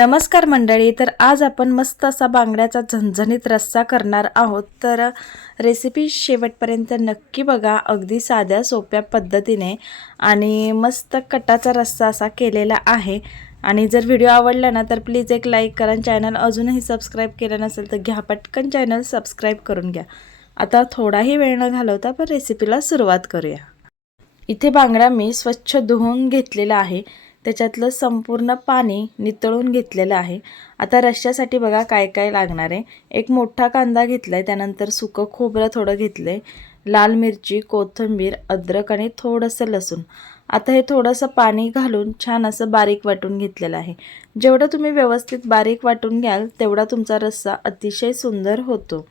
नमस्कार मंडळी तर आज आपण मस्त असा बांगड्याचा झणझणीत रस्सा करणार आहोत. तर रेसिपी शेवटपर्यंत नक्की बघा अगदी साध्या सोप्या पद्धतीने आणि मस्त कटाचा रस्सा असा केलेला आहे. आणि जर व्हिडिओ आवडला ना तर प्लीज एक लाईक करा चॅनल अजूनही सबस्क्राईब केलं नसेल तर घ्या पटकन चॅनल सबस्क्राईब करून घ्या. आता थोडाही वेळ न घालवता आपण रेसिपीला सुरुवात करूया. इथे बांगडा मी स्वच्छ धुवून घेतलेला आहे. त्याच्यातलं संपूर्ण पाणी नितळून घेतलेलं आहे. आता रश्श्यासाठी बघा काय काय लागणार आहे. एक मोठा कांदा घेतला आहे त्यानंतर सुकं खोबरं थोडं घेतलं आहे लाल मिरची कोथिंबीर अद्रक आणि थोडंसं लसूण. आता हे थोडंसं पाणी घालून छान असं बारीक वाटून घेतलेलं आहे. जेवढं तुम्ही व्यवस्थित बारीक वाटून घ्याल तेवढा तुमचा रस्सा अतिशय सुंदर होतो.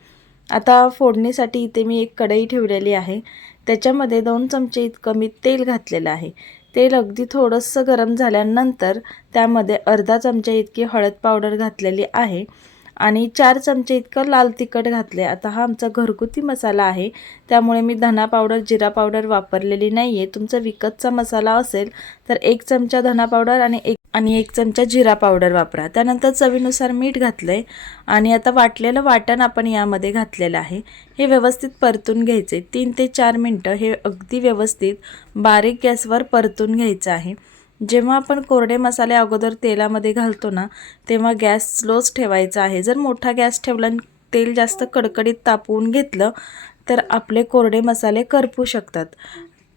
आता फोडणीसाठी इथे मी एक कढई ठेवलेली आहे. त्याच्यामध्ये दोन चमचे इतकं मी तेल घातलेलं आहे. तेल अगदी थोडंसं गरम झाल्यानंतर त्यामध्ये अर्धा चमचा इतकी हळद पावडर घातलेली आहे. आणि चार चमचे इतकं लाल तिखट घातले आता हा आमचा घरगुती मसाला आहे. त्यामुळे मी धना पावडर जिरा पावडर वापरलेली नाही आहे तुमचा विकतचा मसाला असेल तर एक चमचा धना पावडर आणि एक आणि एक चमचा जिरा पावडर वापरा. त्यानंतर चवीनुसार मीठ घातलं आहे आणि आता वाटलेलं वाटण आपण यामध्ये घातलेलं आहे. हे व्यवस्थित परतून घ्यायचे तीन ते चार मिनटं हे अगदी व्यवस्थित बारीक गॅसवर परतून घ्यायचं आहे. जेव्हा आपण कोरडे मसाले अगोदर तेलामध्ये घालतो ना तेव्हा गॅस स्लोच ठेवायचा आहे. जर मोठा गॅस ठेवला तेल जास्त कडकडीत तापवून घेतलं तर आपले कोरडे मसाले करपू शकतात.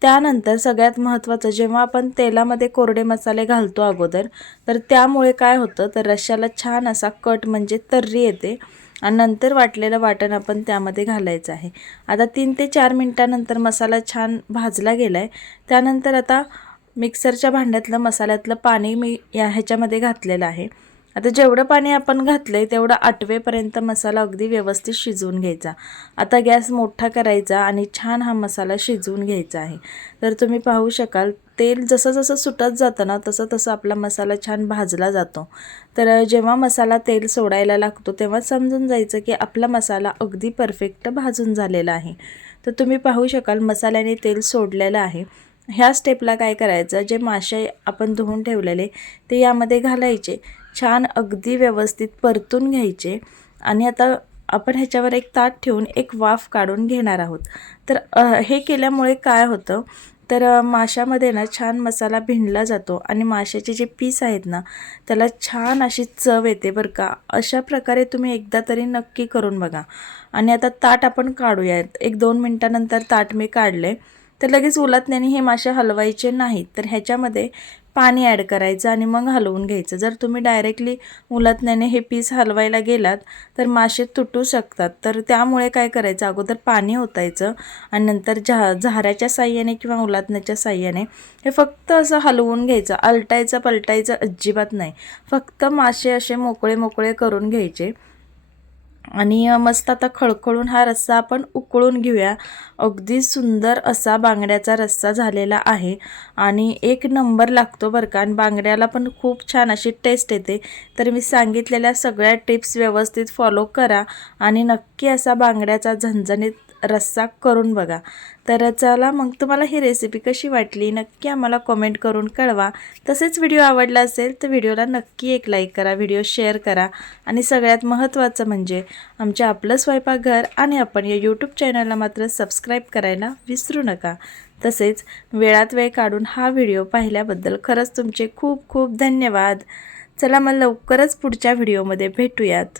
त्यानंतर सगळ्यात महत्त्वाचं जेव्हा आपण तेलामध्ये कोरडे मसाले घालतो अगोदर तर त्यामुळे काय होतं तर रश्याला छान असा कट म्हणजे तर्री येते आणि नंतर वाटलेलं वाटण आपण त्यामध्ये घालायचं आहे. आता तीन ते चार मिनटानंतर मसाला छान भाजला गेला आहे त्यानंतर आता मिक्सरच्या भांड्यातलं मसाल्यातलं पाणी मी या ह्याच्यामध्ये घातलेलं आहे. आता जेवढं पाणी आपण घातलं आहे तेवढं आटवेपर्यंत मसाला अगदी व्यवस्थित शिजवून घ्यायचा. आता गॅस मोठा करायचा आणि छान हा मसाला शिजवून घ्यायचा आहे. तर तुम्ही पाहू शकाल तेल जसं जसं सुटत जातं ना तसं तसं आपला मसाला छान भाजला जातो. तर जेव्हा मसाला तेल सोडायला लागतो तेव्हा समजून जायचं की आपला मसाला अगदी परफेक्ट भाजून झालेला आहे. तर तुम्ही पाहू शकाल मसाल्याने तेल सोडलेलं आहे. ह्या स्टेपला काय करायचं? जे मासे आपण धुवून ठेवलेले ते यामध्ये घालायचे. छान अगदी व्यवस्थित परतून घ्यायचे. आणि आता आपण ह्याच्यावर एक ताट ठेवून एक वाफ काढून घेणार आहोत. तर हे केल्यामुळे काय होतं? तर माशामध्ये ना छान मसाला भिंडला जातो आणि माशाचे जे पीस आहेत ना त्याला छान अशी चव येते बरं का. अशा प्रकारे तुम्ही एकदा तरी नक्की करून बघा. आणि आता ताट आपण काढूयात. एक दोन मिनटानंतर ताट मी काढले. तर लगेच उलटण्याने हे मासे हलवायचे नाहीत. तर ह्याच्यामध्ये पाणी ॲड करायचं आणि मग हलवून घ्यायचं. जर तुम्ही डायरेक्टली उलटण्याने हे पीस हलवायला गेलात तर मासे तुटू शकतात. तर त्यामुळे काय करायचं? अगोदर पाणी ओतायचं आणि नंतर झा झाऱ्याच्या साह्याने किंवा उलातण्याच्या साह्याने हे फक्त असं हलवून घ्यायचं. अलटायचं पलटायचं अजिबात नाही. फक्त मासे असे मोकळे मोकळे करून घ्यायचे. आणि मस्त आता खळखळून हा रस्सा आपण उकळून घेऊया. अगदी सुंदर असा बांगड्याचा रस्सा झालेला आहे. आणि एक नंबर लागतो बरं का. आणि बांगड्याला पण खूप छान अशी टेस्ट येते. तर मी सांगितलेल्या सगळ्या टिप्स व्यवस्थित फॉलो करा. आणि नक्की असा बांगड्याचा झणझणीत रस्सा करून बघा. तर चला मग तुम्हाला ही रेसिपी कशी वाटली नक्की आम्हाला कमेंट करून कळवा. तसेच व्हिडिओ आवडला असेल तर व्हिडिओला नक्की एक लाईक करा व्हिडिओ शेअर करा. आणि सगळ्यात महत्त्वाचं म्हणजे आमच्या आपलं स्वयंपाकघर आणि आपण या यूट्यूब चॅनलला मात्र सबस्क्राईब करायला विसरू नका. तसेच वेळात वेळ काढून हा व्हिडिओ पाहिल्याबद्दल खरंच तुमचे खूप खूप धन्यवाद. चला मग लवकरच पुढच्या व्हिडिओमध्ये भेटूयात.